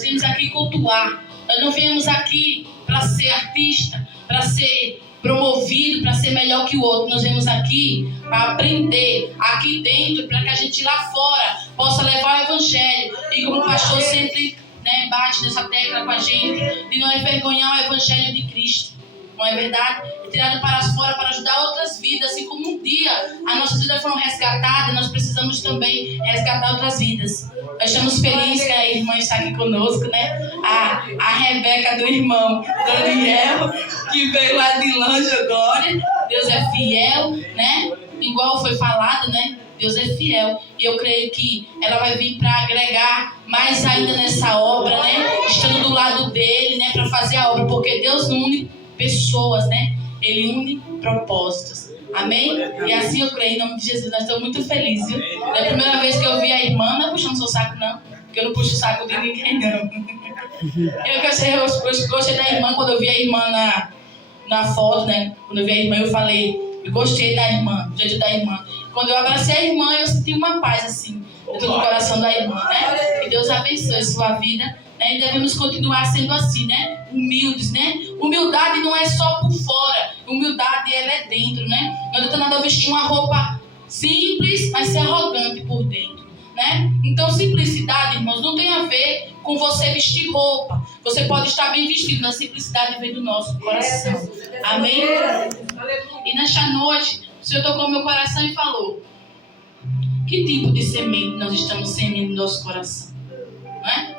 Nós viemos aqui cultuar. Nós não viemos aqui para ser artista, para ser promovido, para ser melhor que o outro. Nós viemos aqui para aprender aqui dentro, para que a gente lá fora possa levar o evangelho. E como o pastor sempre bate nessa tecla com a gente, de não envergonhar o evangelho de Cristo. Não é verdade? É tirado para fora para ajudar outras vidas. Assim como um dia as nossas vidas foram resgatadas, nós precisamos também resgatar outras vidas. Nós estamos felizes que a irmã está aqui conosco, né? A Rebeca do irmão Daniel, que veio lá de Lândia, glória. Deus é fiel, né? Igual foi falado, né? Deus é fiel. E eu creio que ela vai vir para agregar mais ainda nessa obra, né? Estando do lado dele, né? Para fazer a obra. Porque Deus não une pessoas, né? Ele une propósitos. Amém? E assim eu creio, em nome de Jesus. Nós estamos muito felizes, viu? É a primeira vez que eu vi a irmã, não é puxando seu saco, não. Porque eu não puxo o saco de ninguém, não. Eu gostei da irmã quando eu vi a irmã na foto, né? Quando eu vi a irmã, eu falei, eu gostei da irmã, do jeito da irmã. Quando eu abracei a irmã, eu senti uma paz, assim, dentro do coração da irmã, né? Que Deus abençoe a sua vida, né? E devemos continuar sendo assim, né? Humildes, né? Humildade não é só por fora. Humildade, ela é dentro, né? Não adianta nada vestir uma roupa simples, mas ser arrogante por dentro, né? Então, simplicidade, irmãos, não tem a ver com você vestir roupa. Você pode estar bem vestido, mas a simplicidade vem do nosso coração. Amém? E nesta noite, o Senhor tocou meu coração e falou: que tipo de semente nós estamos semeando no nosso coração? Não é?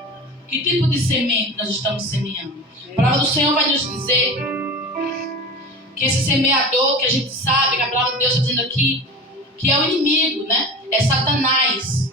Que tipo de semente nós estamos semeando? A palavra do Senhor vai nos dizer que esse semeador, que a gente sabe, que a palavra de Deus está dizendo aqui, que é o inimigo, né? É Satanás.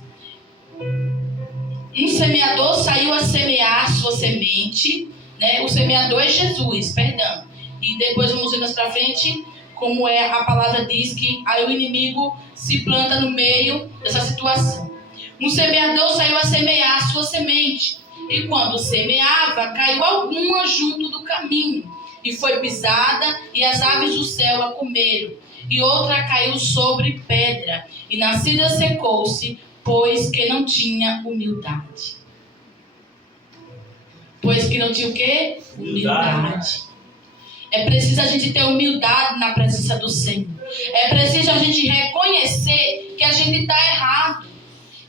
Um semeador saiu a semear a sua semente, né? O semeador é Jesus, perdão. E depois vamos ver mais para frente como a palavra diz que aí o inimigo se planta no meio dessa situação. Um semeador saiu a semear a sua semente. E quando semeava, caiu alguma junto do caminho. E foi pisada, e as aves do céu a comeram. E outra caiu sobre pedra. E nascida secou-se, pois que não tinha humildade. Pois que não tinha o quê? Humildade. É preciso a gente ter humildade na presença do Senhor. É preciso a gente reconhecer que a gente está errado.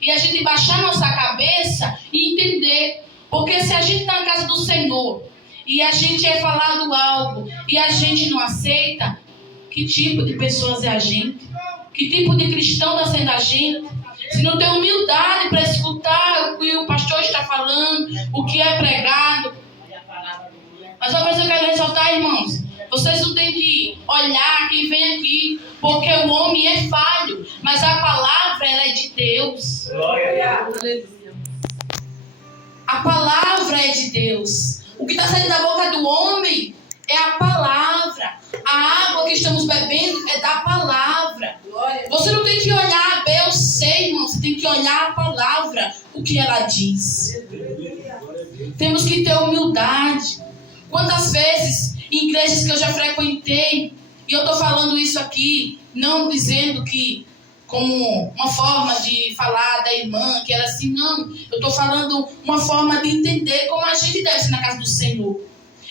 E a gente baixar nossa cabeça e entender. Porque se a gente está na casa do Senhor e a gente é falado algo e a gente não aceita, que tipo de pessoas é a gente? Que tipo de cristão está sendo a gente? Se não tem humildade para escutar o que o pastor está falando, o que é pregado. Mas uma coisa que eu quero ressaltar, irmãos, vocês não têm que olhar quem vem aqui, porque o homem é falho, mas a palavra ela é de Deus. A palavra é de Deus. O que está saindo da boca do homem é a palavra. A água que estamos bebendo é da palavra. Você não tem que olhar B ou C, irmão. Você tem que olhar a palavra, o que ela diz. Temos que ter humildade. Quantas vezes em igrejas que eu já frequentei, e eu estou falando isso aqui, não dizendo que como uma forma de falar da irmã, que era assim, não. Eu estou falando uma forma de entender como a gente deve ser na casa do Senhor.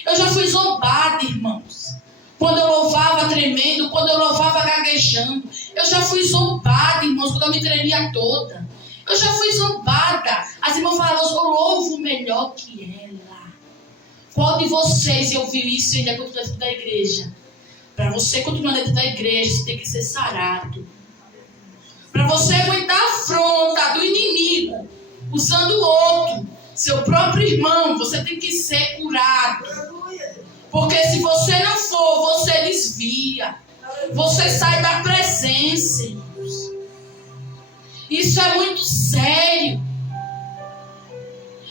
Eu já fui zombada, irmãos. Quando eu louvava tremendo, quando eu louvava gaguejando. Eu já fui zombada, irmãos, quando eu me tremia toda. Eu já fui zombada. As irmãs falavam, eu louvo melhor que ela. Qual de vocês ouviu isso e ainda continua dentro da igreja? Para você continuar dentro da igreja, você tem que ser sarado. Para você aguentar a afronta do inimigo, usando o outro, seu próprio irmão, você tem que ser curado. Porque se você não for, você desvia. Você sai da presença, irmãos. Isso é muito sério.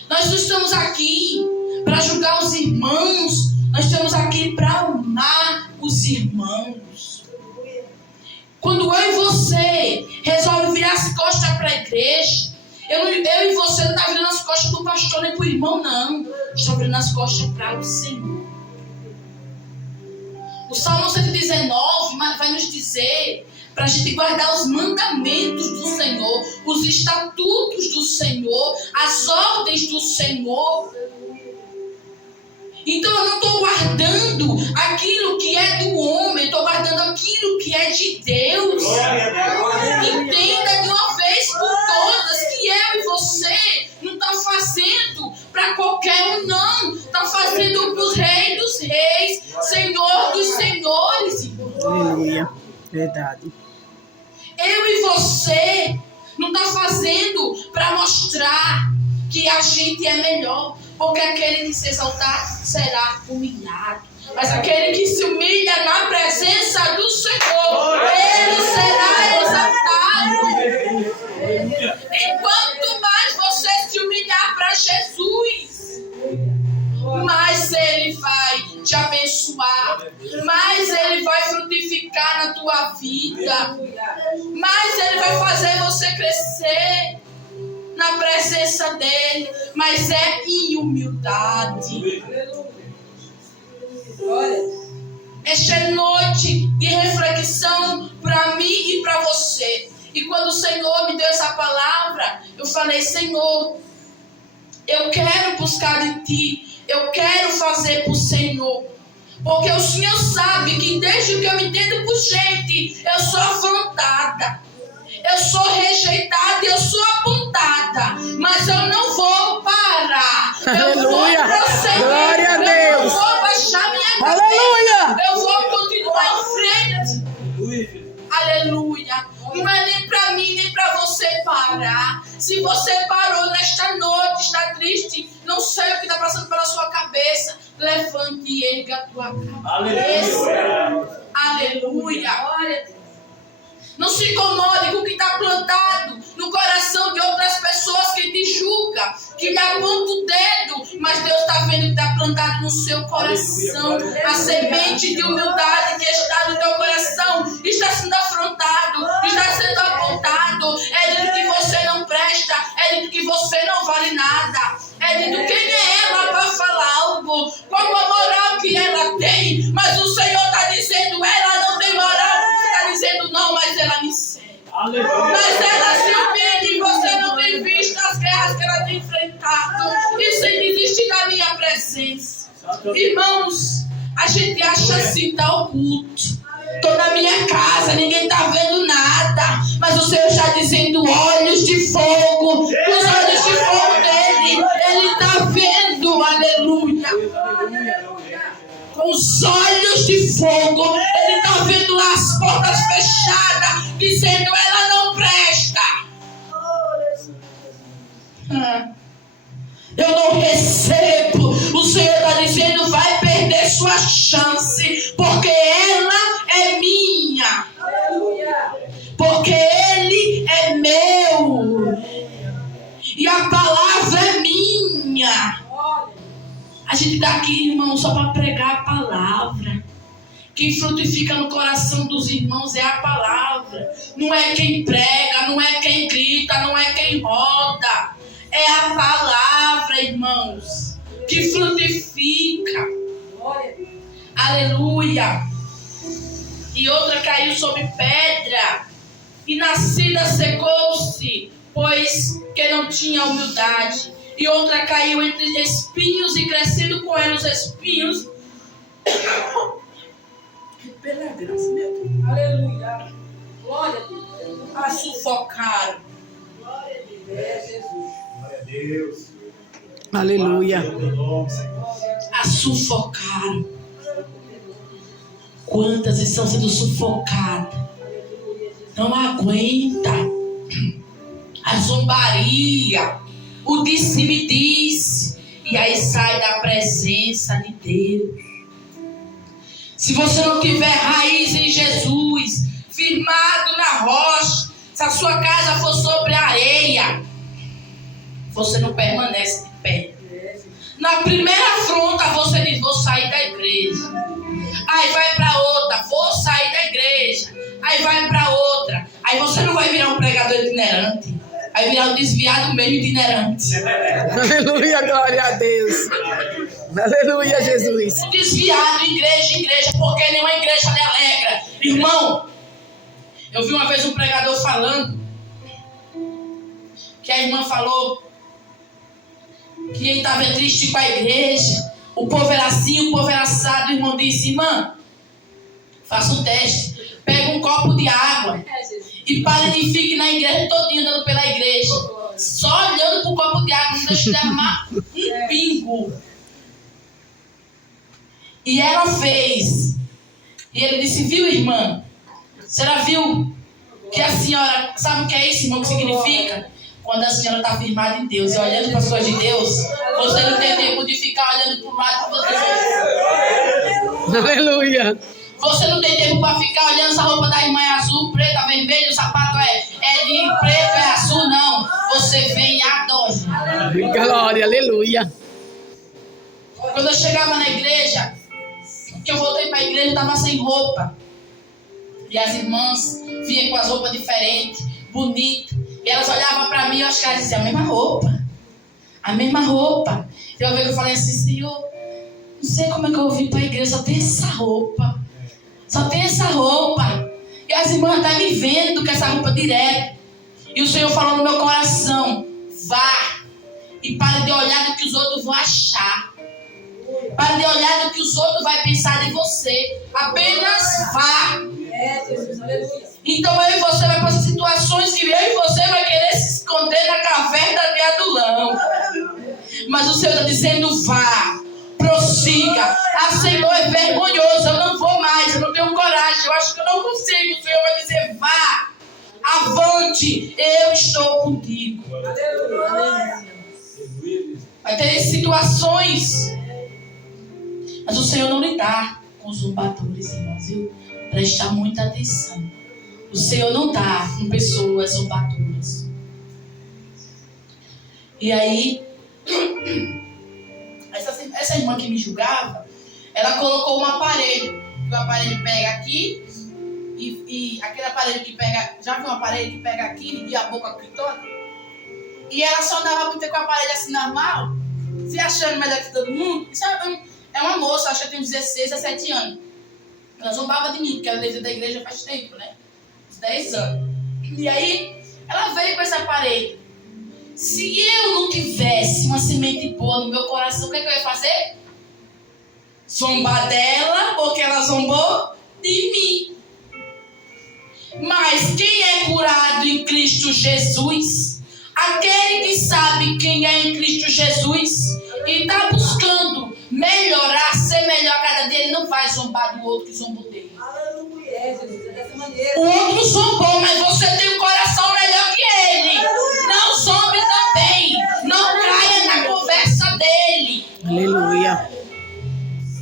Nós não estamos aqui para julgar os irmãos. Nós estamos aqui para amar os irmãos. Quando eu e você resolve virar as costas para a igreja, eu e você não está virando as costas do pastor nem para o irmão, não. Estamos virando as costas para o Senhor. O Salmo 119 vai nos dizer para a gente guardar os mandamentos do Senhor, os estatutos do Senhor, as ordens do Senhor. Então eu não estou guardando aquilo que é do homem, estou guardando aquilo que é de Deus. Entenda de uma vez por todas que eu e você não está fazendo para qualquer um, não. Está fazendo para os reis dos reis, Senhor dos senhores. Aleluia. Verdade. Eu e você não está fazendo para mostrar que a gente é melhor. Porque aquele que se exaltar será humilhado. Mas aquele que se humilha na presença do Senhor, ele será exaltado. E quanto mais você se humilhar para Jesus, mais ele vai te abençoar, mais ele vai frutificar na tua vida, mais ele vai fazer você crescer na presença dele, mas é em humildade. Esta é noite de reflexão para mim e para você. E quando o Senhor me deu essa palavra, eu falei: Senhor, eu quero buscar de ti, eu quero fazer para o Senhor. Porque o Senhor sabe que desde que eu me entendo por gente, eu sou afrontada. Eu sou rejeitada, eu sou apontada, mas eu não vou parar. Eu vou prosseguir. Glória a Deus. Eu não vou baixar minha cabeça. Aleluia. Eu vou continuar em frente. Aleluia. Não é nem para mim, nem para você parar. Se você parou nesta noite, está triste, não sei o que está passando pela sua cabeça, levante e erga a tua cabeça. Aleluia. Aleluia. Não se incomode com o que está plantado no coração de outras pessoas que te julgam, que me apontam o dedo, mas Deus está vendo que está plantado no seu coração. A semente de humildade que está no teu coração está sendo afrontado, está sendo apontado. É dito que você não presta, é dito que você não vale nada. É dito quem é ela para falar algo, qual a moral que ela tem, mas o Senhor está dizendo, ela não tem moral. Está dizendo não, mas ela me segue. Aleluia. Mas ela se humilha e você não tem visto as guerras que ela tem enfrentado e sem desistir da minha presença. Irmãos, a gente acha assim, tá oculto. Estou na minha casa, ninguém está vendo nada, mas o Senhor está dizendo olhos de fogo, os olhos de fogo dele, ele está vendo, aleluia. Com os olhos de fogo, ele está vendo lá as portas fechadas, dizendo ela não presta. Eu não recebo. O Senhor está dizendo vai perder sua chance, porque ela é minha, porque ele é meu e a palavra é minha. A gente está aqui, irmão, só para pregar a palavra. Quem frutifica no coração dos irmãos é a palavra. Não é quem prega, não é quem grita, não é quem roda. É a palavra, irmãos, que frutifica. Aleluia. E outra caiu sobre pedra, e nascida secou-se, pois que não tinha humildade. E outra caiu entre espinhos, e crescendo com ela os espinhos. Pela graça, meu Deus. Aleluia. Glória a Deus. A sufocaram. Glória a Jesus. Glória a Deus. Aleluia. A sufocaram. Quantas estão sendo sufocadas? Não aguenta. A zombaria. O disse-me-disse. E aí sai da presença de Deus. Se você não tiver raiz em Jesus, firmado na rocha, se a sua casa for sobre a areia, você não permanece de pé. Na primeira afronta você diz, vou sair da igreja. Aí vai para outra, vou sair da igreja. Aí vai para outra. Aí você não vai virar um pregador itinerante. Vai virar um desviado mesmo itinerante. Aleluia, glória a Deus. Aleluia, Jesus. Desviado, igreja, porque nenhuma igreja me alegra. Irmão, Eu vi uma vez um pregador falando que a irmã falou que ele estava triste com a igreja. O povo era assim, o povo era assado. O irmão disse: irmã, faça um teste. Pega um copo de água e pare de ficar na igreja todinha, andando pela igreja, só olhando para o copo de água, não deixa derramar um pingo. E ela fez. E ele disse: viu, irmã? A senhora viu que a senhora... Sabe o que é isso, irmão? O que significa? Quando a senhora está firmada em Deus e olhando para as coisas de Deus, você não tem tempo de ficar olhando para o lado que você... Aleluia. Você não tem tempo para ficar olhando se a roupa da irmã é azul, preta, vermelha, o sapato é de preto, é azul, não. Você vem e adora. Glória, aleluia. Quando eu chegava na igreja, que eu voltei para a igreja, eu estava sem roupa. E as irmãs vinham com as roupas diferentes, bonitas. E elas olhavam para mim e acho que elas diziam: a mesma roupa. A mesma roupa. E eu falei assim: Senhor, não sei como é que eu vim para a igreja, só tem essa roupa. Só tem essa roupa. E as irmãs estão me vendo com essa roupa direto. E o Senhor falou no meu coração: vá e pare de olhar do que os outros vão achar. Pare de olhar do que os outros vão pensar de você. Apenas vá. Então eu e você vai passar situações que eu e você vai querer se esconder na caverna de Adulão. Mas o Senhor está dizendo: vá, prossiga. Ah, Senhor, é vergonhoso, eu não vou mais, eu não tenho coragem, eu acho que eu não consigo. O Senhor vai dizer: vá, avante, eu estou contigo. Vai ter situações, mas o Senhor não lidar com os zombadores, irmãos, viu? Prestar muita atenção. O Senhor não está com pessoas zombadoras. E aí, essa irmã que me julgava, ela colocou um aparelho. O aparelho pega aqui e aquele aparelho que pega... Já viu um aparelho que pega aqui e a boca aqui toda? E ela só andava muito com o aparelho assim normal, se achando melhor que todo mundo. Isso é uma moça, acho que tem uns 16, 17 anos. Ela zombava de mim, porque ela veio da igreja faz tempo, né? Uns 10 anos. E aí, ela veio com esse aparelho. Se eu não tivesse uma semente boa no meu coração, o que eu ia fazer? Zombar dela, porque ela zombou de mim. Mas quem é curado em Cristo Jesus, aquele que sabe quem é em Cristo Jesus e está buscando melhorar, ser melhor cada dia, ele não vai zombar do outro que zombou dele. O outro zombou, mas você tem um coração melhor que ele. Não zombe também. Não caia na conversa dele. Aleluia.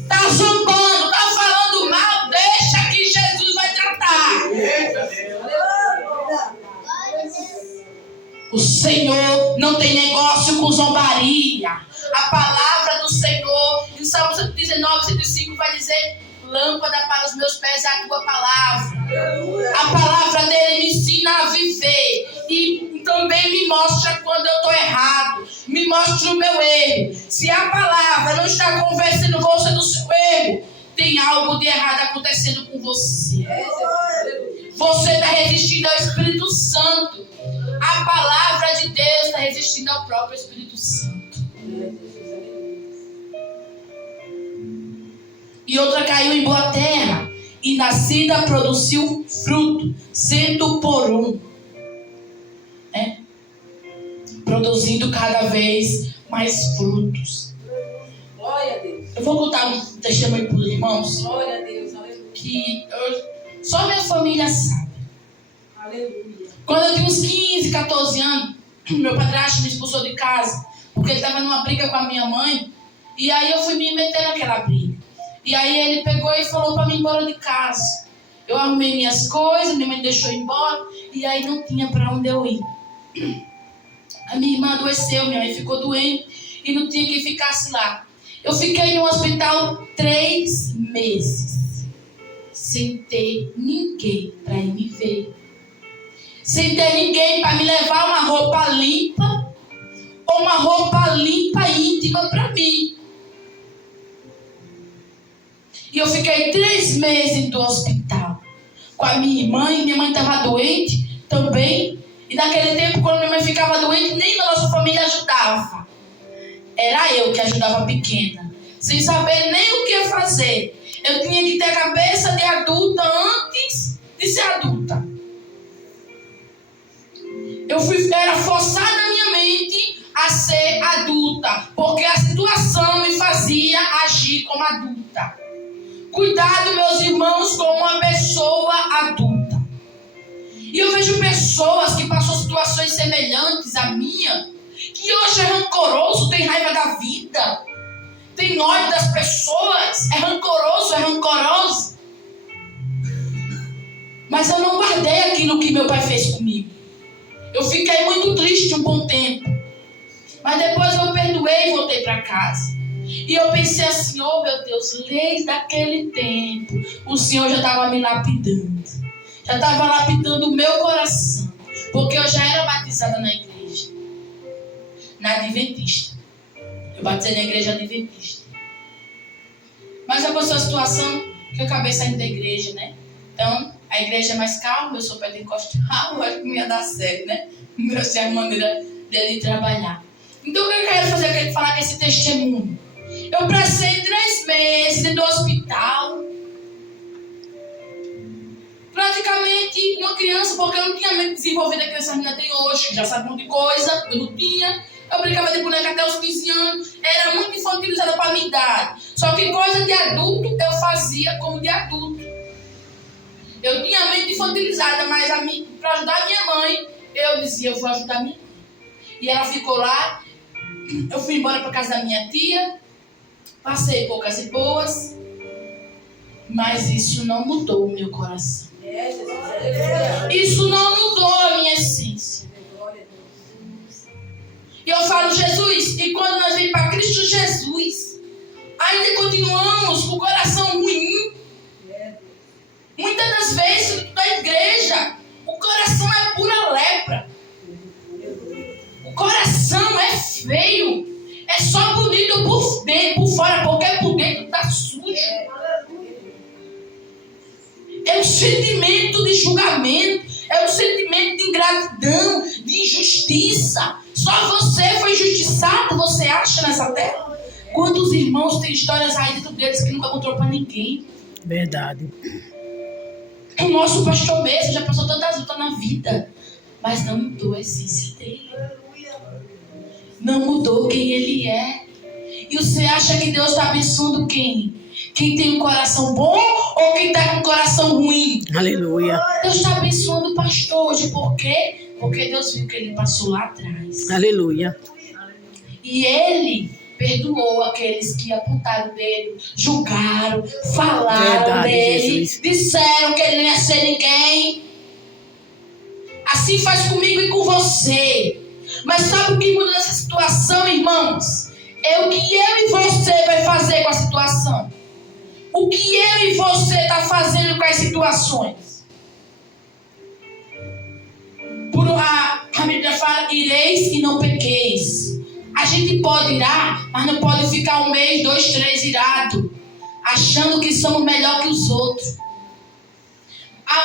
Tá zombando, tá falando mal, deixa que Jesus vai tratar. O Senhor não tem negócio com zombaria. A palavra do Senhor, em Salmo 119, 105, vai dizer: lâmpada para os meus pés é a tua palavra. A palavra dele me ensina a viver e também me mostra quando eu estou errado, me mostra o meu erro. Se a palavra não está convencendo você do seu erro, tem algo de errado acontecendo com você. Você está resistindo ao Espírito Santo. A palavra de Deus está resistindo ao próprio Espírito Santo. E outra caiu em boa terra, e nascida produziu fruto, 100 por 1. Né? Produzindo cada vez mais frutos. Glória a Deus. Eu vou contar um testemunho para os irmãos. Glória a Deus. Aleluia. Que só minha família sabe. Aleluia. Quando eu tinha uns 15, 14 anos, meu padrasto me expulsou de casa, porque ele estava numa briga com a minha mãe. E aí eu fui me meter naquela briga. E aí ele pegou e falou para mim ir embora de casa. Eu arrumei minhas coisas, minha mãe deixou ir embora. E aí não tinha para onde eu ir. A minha irmã adoeceu, minha mãe ficou doente e não tinha quem ficasse lá. Eu fiquei no hospital 3 meses, sem ter ninguém para ir me ver. Sem ter ninguém para me levar uma roupa limpa, ou uma roupa limpa e íntima para mim. E eu fiquei 3 meses no hospital, com com a minha irmã, e minha mãe estava doente também. E naquele tempo, quando minha mãe ficava doente, nem a nossa família ajudava. Era eu que ajudava pequena, sem saber nem o que fazer. Eu tinha que ter a cabeça de adulta antes de ser adulta. Era forçada na minha mente a ser adulta, porque a situação me fazia agir como adulta. Cuidado, meus irmãos, como uma pessoa adulta. E eu vejo pessoas que passam situações semelhantes à minha, que hoje é rancoroso, tem raiva da vida, tem ódio das pessoas, é rancoroso. Mas eu não guardei aquilo que meu pai fez comigo. Eu fiquei muito triste um bom tempo. Mas depois eu perdoei e voltei para casa. E eu pensei assim, oh meu Deus, desde aquele tempo, o Senhor já estava me lapidando. Já estava lapidando o meu coração. Porque eu já era batizada na igreja. Na Adventista. Eu batizei na igreja Adventista. Mas aconteceu a situação que eu acabei saindo da igreja, né? Então, a igreja é mais calma, eu sou pentecostal, eu acho que não ia dar certo, né? Não sei a maneira dele trabalhar. Então, o que eu quero fazer? Eu quero falar com esse testemunho. Eu passei 3 meses dentro do hospital. Praticamente uma criança, porque eu não tinha mente desenvolvida que essa menina tem hoje, que já sabe um monte de coisa, eu não tinha. Eu brincava de boneca até os 15 anos, era muito infantilizada para a minha idade. Só que coisa de adulto eu fazia como de adulto. Eu tinha a mente infantilizada, mas para ajudar a minha mãe, eu dizia, eu vou ajudar a minha mãe. E ela ficou lá, eu fui embora para casa da minha tia, passei poucas e boas, mas isso não mudou o meu coração. Isso não mudou a minha essência. E eu falo, Jesus, e quando nós vemos para Cristo Jesus, ainda continuamos com o coração ruim. Muitas das vezes, na igreja, o coração é pura lepra. O coração é feio. É só bonito por fora, porque por dentro está sujo. É um sentimento de julgamento, é um sentimento de ingratidão, de injustiça. Só você foi injustiçado, você acha, nessa terra? Quantos irmãos têm histórias aí dentro deles que nunca contou para ninguém? Verdade. O nosso pastor mesmo já passou tantas lutas na vida, mas não mudou a essência dele. Não mudou quem ele é. E você acha que Deus está abençoando quem? Quem tem um coração bom ou quem está com um coração ruim? Aleluia. Deus está abençoando o pastor hoje. Por quê? Porque Deus viu que ele passou lá atrás. Aleluia. E ele perdoou aqueles que apontaram o dedo, julgaram, falaram Verdade, dele, Jesus. disseram que ele não ia ser ninguém. Assim faz comigo e com você. Mas sabe o que muda nessa situação, irmãos? É o que eu e você vai fazer com a situação. O que eu e você está fazendo com as situações. A Bíblia fala, ireis e não pequeis. A gente pode irar, mas não pode ficar 1 mês, 2, 3 irado, achando que somos melhor que os outros.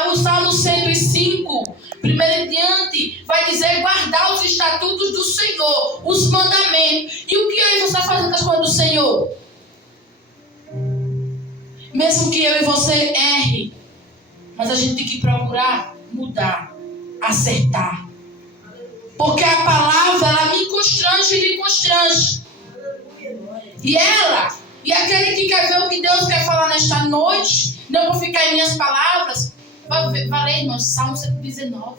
O Salmo 105, primeiro em diante, vai dizer guardar os estatutos do Senhor, os mandamentos. E o que eu e você está fazendo com as coisas do Senhor? Mesmo que eu e você erre, mas a gente tem que procurar mudar, acertar. Porque a palavra, ela me constrange e lhe constrange. E aquele que quer ver o que Deus quer falar nesta noite, não vou ficar em minhas palavras, vai ler, irmãos, Salmo 119.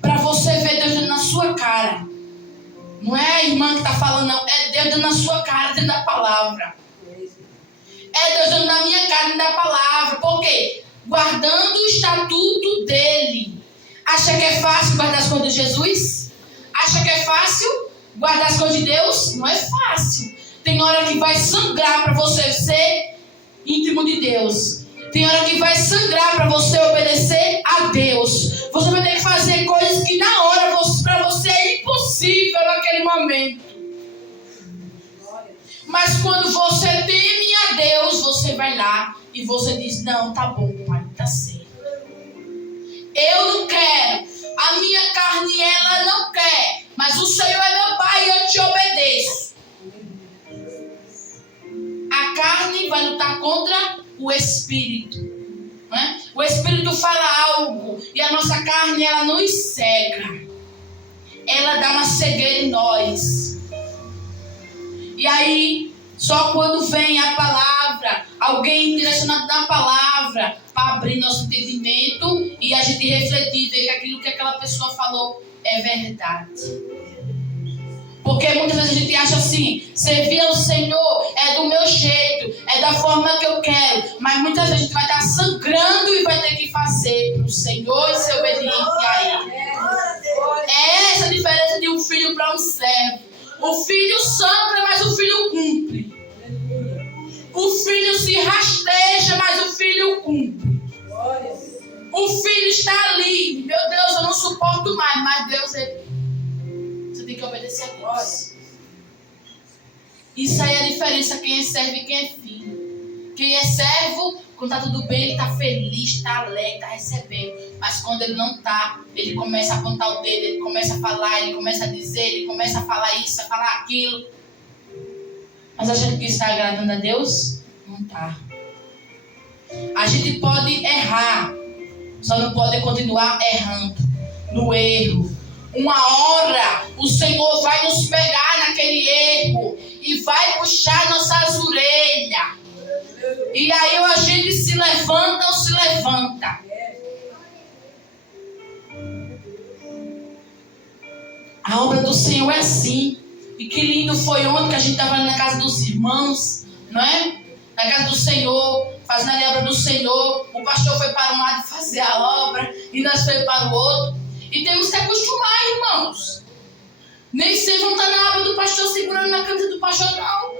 Para você ver Deus dentro na sua cara. Não é a irmã que está falando, não. É Deus dentro na sua cara, dentro da palavra. É Deus dentro na minha cara, dentro da palavra. Por quê? Guardando o estatuto dele. Acha que é fácil guardar as coisas de Jesus? Acha que é fácil guardar as coisas de Deus? Não é fácil. Tem hora que vai sangrar para você ser íntimo de Deus. Tem hora que vai sangrar para você obedecer a Deus. Você vai ter que fazer coisas que na hora para você é impossível naquele momento. Mas quando você teme a Deus, você vai lá e você diz, não, tá bom, pai, Santa Ceia. Eu não quero. A minha carne, ela não quer. Mas o Senhor é meu Pai e eu te obedeço. A carne vai lutar contra o Espírito. Né? O Espírito fala algo. E a nossa carne, ela nos cega. Ela dá uma cegueira em nós. E aí, só quando vem a palavra, alguém direcionado na palavra, para abrir nosso entendimento e a gente refletir, ver que aquilo que aquela pessoa falou é verdade. Porque muitas vezes a gente acha assim, servir ao Senhor é do meu jeito, é da forma que eu quero. Mas muitas vezes a gente vai estar sangrando e vai ter que fazer para o Senhor e ser obediente a Ele. É essa a diferença de um filho para um servo. O filho sangra, mas o filho cumpre. O filho se rasteja, mas o filho cumpre. O filho está ali. Meu Deus, eu não suporto mais. Mas Deus, você tem que obedecer a Deus. Isso aí é a diferença. Quem é servo e quem é filho. Quem é servo, quando está tudo bem, ele está feliz, está alegre, está recebendo. Mas quando ele não está, ele começa a apontar o dedo, ele começa a falar, ele começa a dizer, ele começa a falar isso, a falar aquilo. Mas achando que está agradando a Deus? Não está. A gente pode errar, só não pode continuar errando, no erro. Uma hora o Senhor vai nos pegar naquele erro e vai puxar nossas orelhas. E aí a gente se levanta ou se levanta. A obra do Senhor é assim. E que lindo foi ontem que a gente estava na casa dos irmãos, não é? Na casa do Senhor, fazendo a obra do Senhor. O pastor foi para um lado fazer a obra e nós fomos para o outro. E temos que acostumar, irmãos. Nem sempre vão estar na obra do pastor segurando na camisa do pastor, não.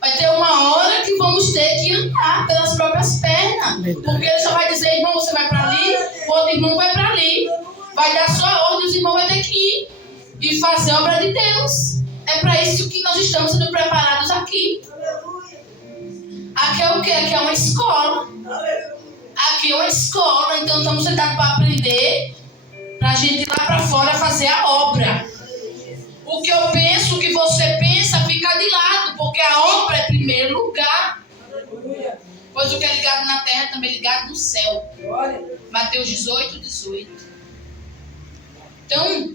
Vai ter uma hora que vamos ter que andar pelas próprias pernas. Porque ele só vai dizer, irmão, você vai para ali, o outro irmão vai para ali. Vai dar sua ordem, os irmãos vão ter que ir e fazer a obra de Deus. É para isso que nós estamos sendo preparados aqui. Aqui é o quê? Aqui é uma escola. Aqui é uma escola, então estamos sentados para aprender, para a gente ir lá para fora fazer a obra. O que eu penso, o que você pensa, fica de lado, porque a obra é primeiro lugar. Pois o que é ligado na terra também é ligado no céu. Mateus 18, 18. Então,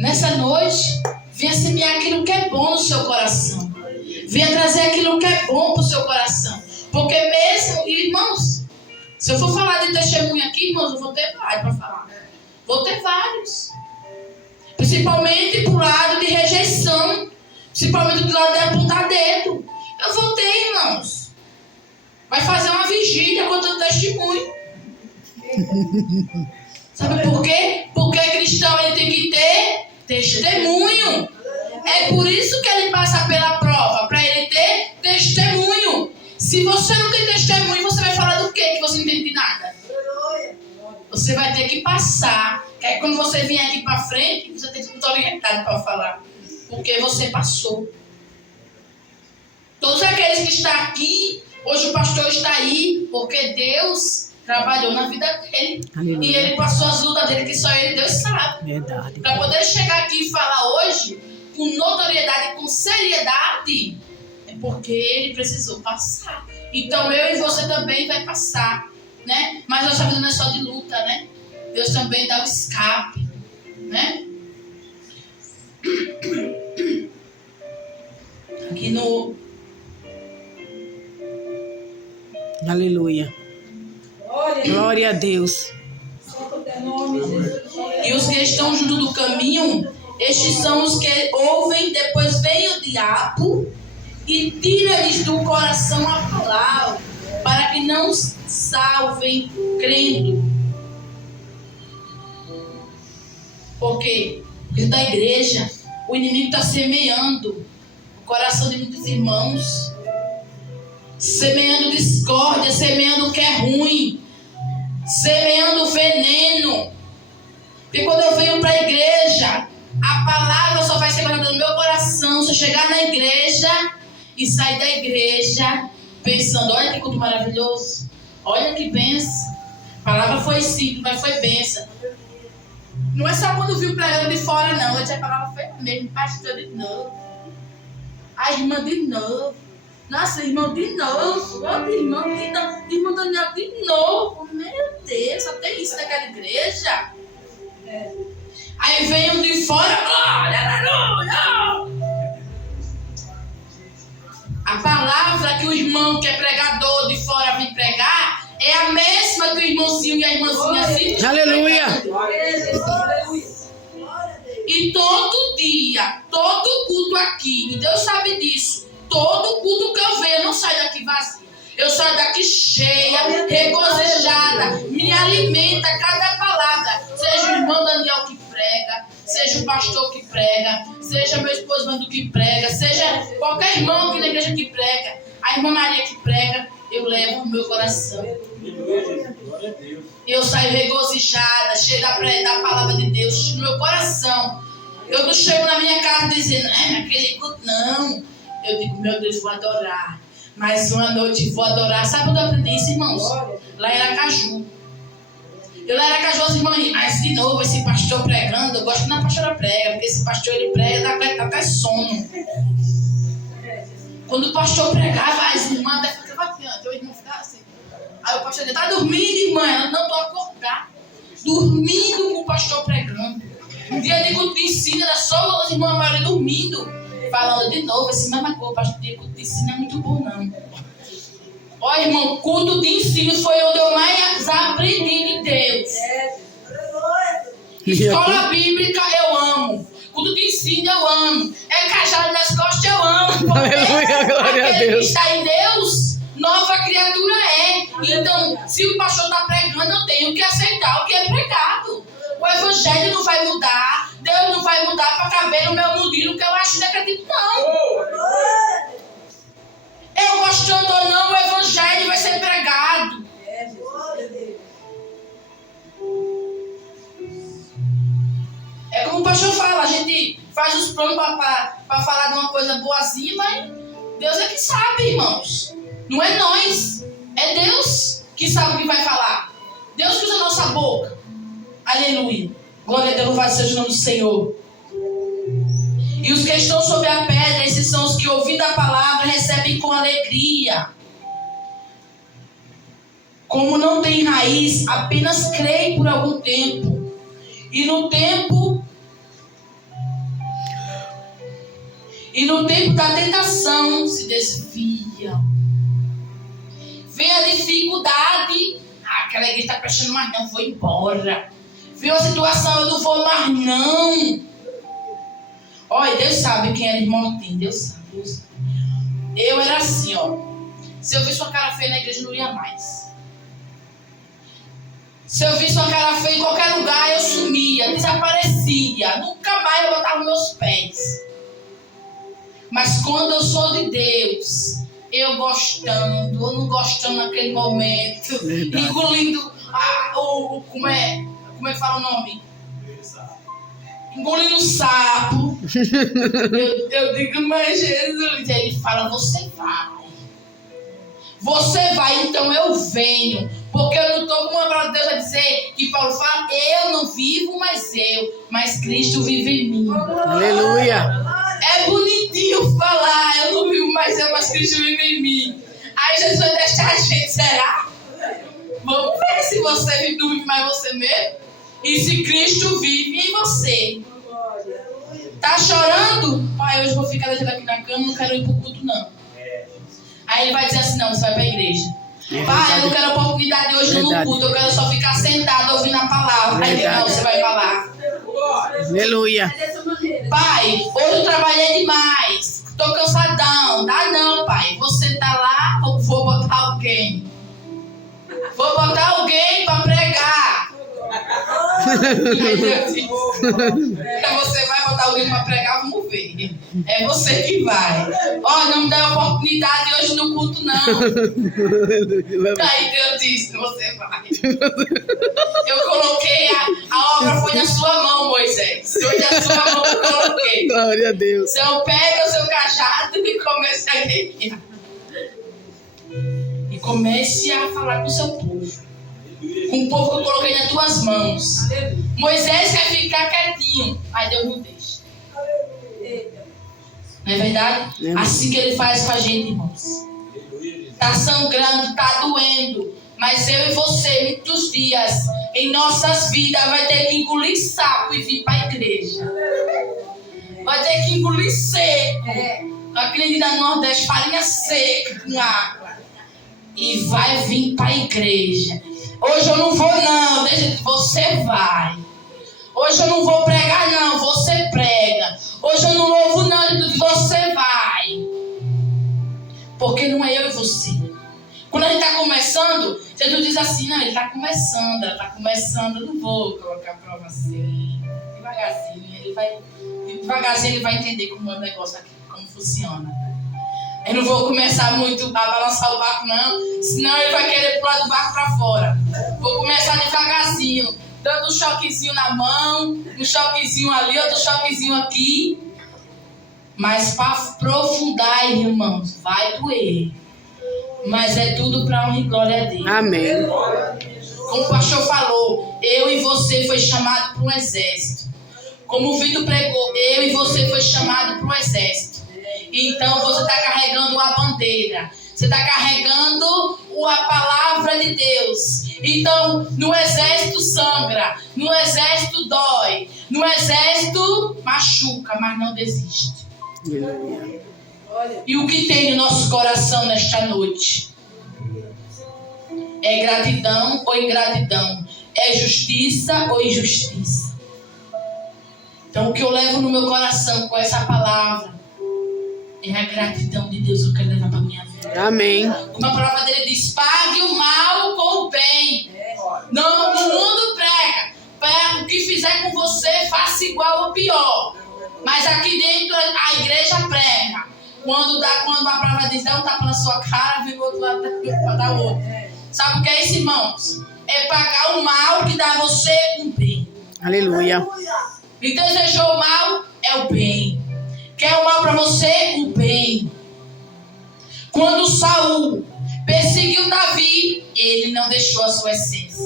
nessa noite, venha semear aquilo que é bom no seu coração. Venha trazer aquilo que é bom para o seu coração. Porque mesmo, irmãos, se eu for falar de testemunho aqui, irmãos, eu vou ter vários para falar. Vou ter vários. Principalmente pro lado de rejeição. Principalmente do lado de apontar dedo. Eu vou ter, irmãos. Vai fazer uma vigília contando testemunho. Sabe por quê? Porque cristão ele tem que ter testemunho. É por isso que ele passa pela prova. Para ele ter testemunho. Se você não tem testemunho, você vai falar do quê? Que você não entende de nada. Você vai ter que passar. É quando você vier aqui para frente, você tem que estar orientado para falar. Porque você passou. Todos aqueles que estão aqui, hoje o pastor está aí, porque Deus trabalhou na vida dele. Aleluia. E ele passou as lutas dele, que só ele, Deus sabe. Verdade. Para poder chegar aqui e falar hoje, com notoriedade, com seriedade, é porque ele precisou passar. Então eu e você também vai passar. Né? Mas nossa vida não é só de luta, né? Deus também dá o escape, né? Aqui no... Aleluia. Glória a Deus. E os que estão junto do caminho, estes são os que ouvem, depois vem o diabo e tira-lhes do coração a palavra, para que não salvem crendo. Por quê? Porque da igreja, o inimigo está semeando o coração de muitos irmãos, semeando discórdia, semeando o que é ruim, semeando veneno. Porque quando eu venho para a igreja, a palavra só vai ser guardada no meu coração se eu chegar na igreja e sair da igreja pensando, olha que culto maravilhoso, Olha que bênção. A palavra foi simples, mas foi bênção. Não é só quando viu pregando de fora, não. A palavra foi mesmo. Pastor de novo. A irmã de novo. Nossa, irmão de novo. Outro irmão de novo. Irmão Daniel de novo. Meu Deus, só tem isso naquela igreja. Aí vem um de fora. Glória, aleluia. A palavra que o irmão que é pregador de fora vem pregar é a mesma que o irmãozinho e a irmãzinha assim. Aleluia. E todo dia, todo culto aqui, e Deus sabe disso, todo culto que eu venho, eu não saio daqui vazio. Eu saio daqui cheia, regozijada, me alimenta cada palavra. Seja o irmão Daniel que prega, seja o pastor que prega, seja meu esposo Mando que prega, seja qualquer irmão aqui na igreja que prega, a irmã Maria que prega, eu levo no meu coração. Eu saio regozijada, cheia da palavra de Deus no meu coração. Eu não chego na minha casa dizendo, naquele culto, não. Eu digo, meu Deus, vou adorar. Mais uma noite vou adorar. Sabe onde eu aprendi isso, irmãos? Lá em Aracaju. Eu lá em Aracaju, as irmãs, mas de novo, esse pastor pregando, eu gosto que a pastora prega, porque esse pastor ele prega, dá até sono. Quando o pastor pregava, as irmãs até ficavam assim, ó, o irmão ficava assim. Aí o pastor dizia, tá dormindo, irmã? Ela, não, tô acordada. Dormindo com o pastor pregando. Um dia de culto de ensino, era só as irmãs Maria dormindo. Falando de novo, esse mesma coisa, pastor de culto de ensino é muito bom, não. Ó, irmão, culto de ensino foi onde eu mais aprendi de Deus. Escola bíblica eu amo. Culto de ensino eu amo. É cajado nas costas eu amo. Aleluia, glória a Deus. Que está em Deus, nova criatura é. Então, se o pastor está pregando, eu tenho que aceitar o que é pregado. O evangelho não vai mudar. Deus não vai mudar para caber no meu mundinho que eu acho que acredito, não. Eu gostando ou não, o evangelho vai ser pregado. É como o pastor fala, a gente faz os planos para falar de uma coisa boazinha, mas Deus é que sabe, irmãos. Não é nós, é Deus que sabe o que vai falar. Deus que usa a nossa boca. Aleluia. Glória a Deus, louvado seja o nome do Senhor. E os que estão sobre a pedra, esses são os que, ouvindo a palavra, recebem com alegria. Como não tem raiz, apenas creem por algum tempo. E no tempo da tentação se desviam. Vem a dificuldade. Aquela igreja está prestando mais não, vou embora. Viu a situação, eu não vou mais não. Olha, Deus sabe quem era irmão tem. Deus sabe, Deus sabe. Eu era assim, ó. Se eu visse uma cara feia na igreja, eu não ia mais. Se eu visse uma cara feia em qualquer lugar, eu sumia, desaparecia. Nunca mais eu botava meus pés. Mas quando eu sou de Deus, eu gostando, ou não gostando naquele momento, verdade. Engolindo como é que fala o nome? Engolindo sapo. eu digo, mas Jesus, e aí ele fala, você vai, então eu venho. Porque eu não estou com uma palavra de Deus a dizer que Paulo fala, eu não vivo, mas Cristo vive em mim. Aleluia. É bonitinho falar, eu não vivo mais eu, mas Cristo vive em mim. Aí Jesus vai deixar a gente, será? Vamos ver se você não vive mais você mesmo. E se Cristo vive em você. Tá chorando? Pai, hoje eu vou ficar deitado aqui na cama, não quero ir pro culto não. Aí ele vai dizer assim, não, você vai pra igreja. Pai, eu não quero oportunidade hoje no culto, eu quero só ficar sentado ouvindo a palavra. Aí ele, não, você vai falar. Aleluia. Pai, hoje eu trabalhei demais, tô cansadão. Ah não, pai, você tá lá, vou botar alguém. Vou botar alguém pra pregar. Aí Deus disse, você vai botar alguém pra pregar, vamos ver. É você que vai. Ó, não me dá oportunidade hoje no culto, não. Aí Deus disse, você vai. Eu coloquei, a obra foi na sua mão, Moisés. Foi na sua mão que eu coloquei. Glória a Deus. Então pega o seu cajado e comece a guerrear. Comece a falar com o seu povo. Com o povo que eu coloquei nas tuas mãos. Moisés quer ficar quietinho, mas Deus não deixa. Não é verdade? Assim que ele faz com a gente, irmãos. Está sangrando, está doendo. Mas eu e você, muitos dias, em nossas vidas, vai ter que engolir sapo e vir para a igreja. Vai ter que engolir seco. Aquele da Nordeste, farinha seca com água. E vai vir para a igreja. Hoje eu não vou não, você vai. Hoje eu não vou pregar não, você prega. Hoje eu não louvo não, você vai. Porque não é eu e você. Quando a gente está começando, Jesus diz assim, não, ele está começando, ela está começando, eu não vou colocar prova assim. Devagarzinho ele vai entender como é o negócio aqui, como funciona. Eu não vou começar muito a balançar o barco não, senão ele vai querer pular do barco para fora. Vou começar devagarzinho, dando um choquezinho na mão, um choquezinho ali, outro choquezinho aqui. Mas para aprofundar, irmãos, vai doer. Mas é tudo para honra e glória a Deus. Amém. Como o pastor falou, eu e você foi chamado para um exército. Como o Vitor pregou, eu e você foi chamado para um exército. Então você está carregando a bandeira. Você está carregando a palavra de Deus. Então, no exército sangra. No exército dói. No exército machuca, mas não desiste. E o que tem no nosso coração nesta noite? É gratidão ou ingratidão? É justiça ou injustiça? Então o que eu levo no meu coração com essa palavra é a gratidão de Deus que eu quero levar para a minha vida. Amém. Como a palavra dele diz, pague o mal com o bem. Não, no mundo prega, o que fizer com você, faça igual ou pior. Mas aqui dentro a igreja prega. Quando a palavra diz, dá um tapa na sua cara, vem o outro lado da outra. Sabe o que é isso, irmãos? É pagar o mal que dá a você um bem. Aleluia. E desejou o mal, é o bem. Quer o mal para você? O bem. Quando Saul perseguiu Davi, ele não deixou a sua essência.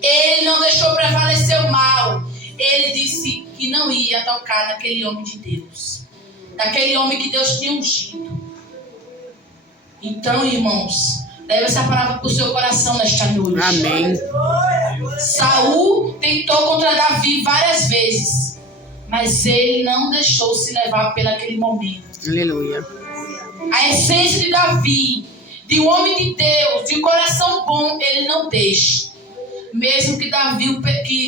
Ele não deixou prevalecer o mal. Ele disse que não ia tocar naquele homem de Deus. Daquele homem que Deus tinha ungido. Então, irmãos, leve essa palavra para o seu coração nesta noite. Amém. Saul tentou contra Davi várias vezes, mas ele não deixou se levar pelaquele momento. Aleluia. A essência de Davi, de um homem de Deus, de um coração bom, ele não deixa. Mesmo que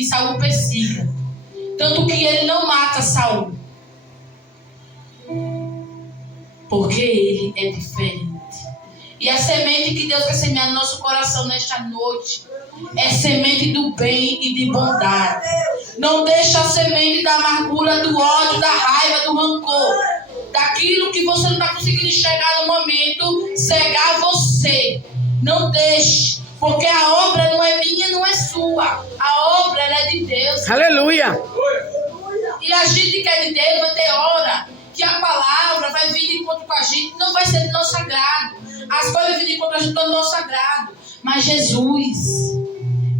Saul persiga. Tanto que ele não mata Saul. Porque ele é diferente. E a semente que Deus quer semear no nosso coração nesta noite é semente do bem e de bondade. Não deixa a semente da amargura, do ódio, da raiva, do rancor, daquilo que você não está conseguindo enxergar no momento, cegar você. Não deixe, porque a obra não é minha, não é sua. A obra ela é de Deus. Aleluia. E a gente que é de Deus vai ter hora que a palavra vai vir de encontro com a gente, não vai ser do nosso agrado. As coisas vão vir de encontro com a gente do nosso agrado. Mas Jesus,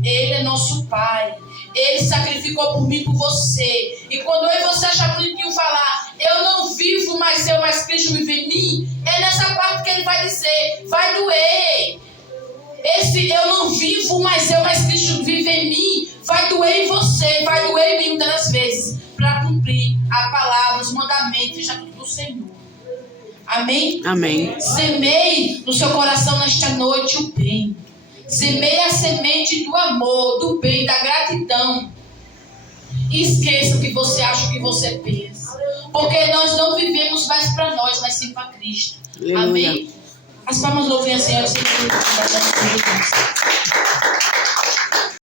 Ele é nosso Pai. Ele sacrificou por mim, por você. E quando eu e você achar bonitinho falar, eu não vivo, mas Cristo vive em mim, é nessa parte que Ele vai dizer, vai doer. Esse eu não vivo, mas Cristo vive em mim, vai doer em você, vai doer em mim muitas das vezes, para cumprir a palavra, os mandamentos, já tudo do Senhor. Amém? Amém. Semeie no seu coração nesta noite o bem. Semeie a semente do amor, do bem, da gratidão. E esqueça o que você acha, o que você pensa. Porque nós não vivemos mais para nós, mas sim para Cristo. Aleluia. Amém? As palmas louvem a Senhor.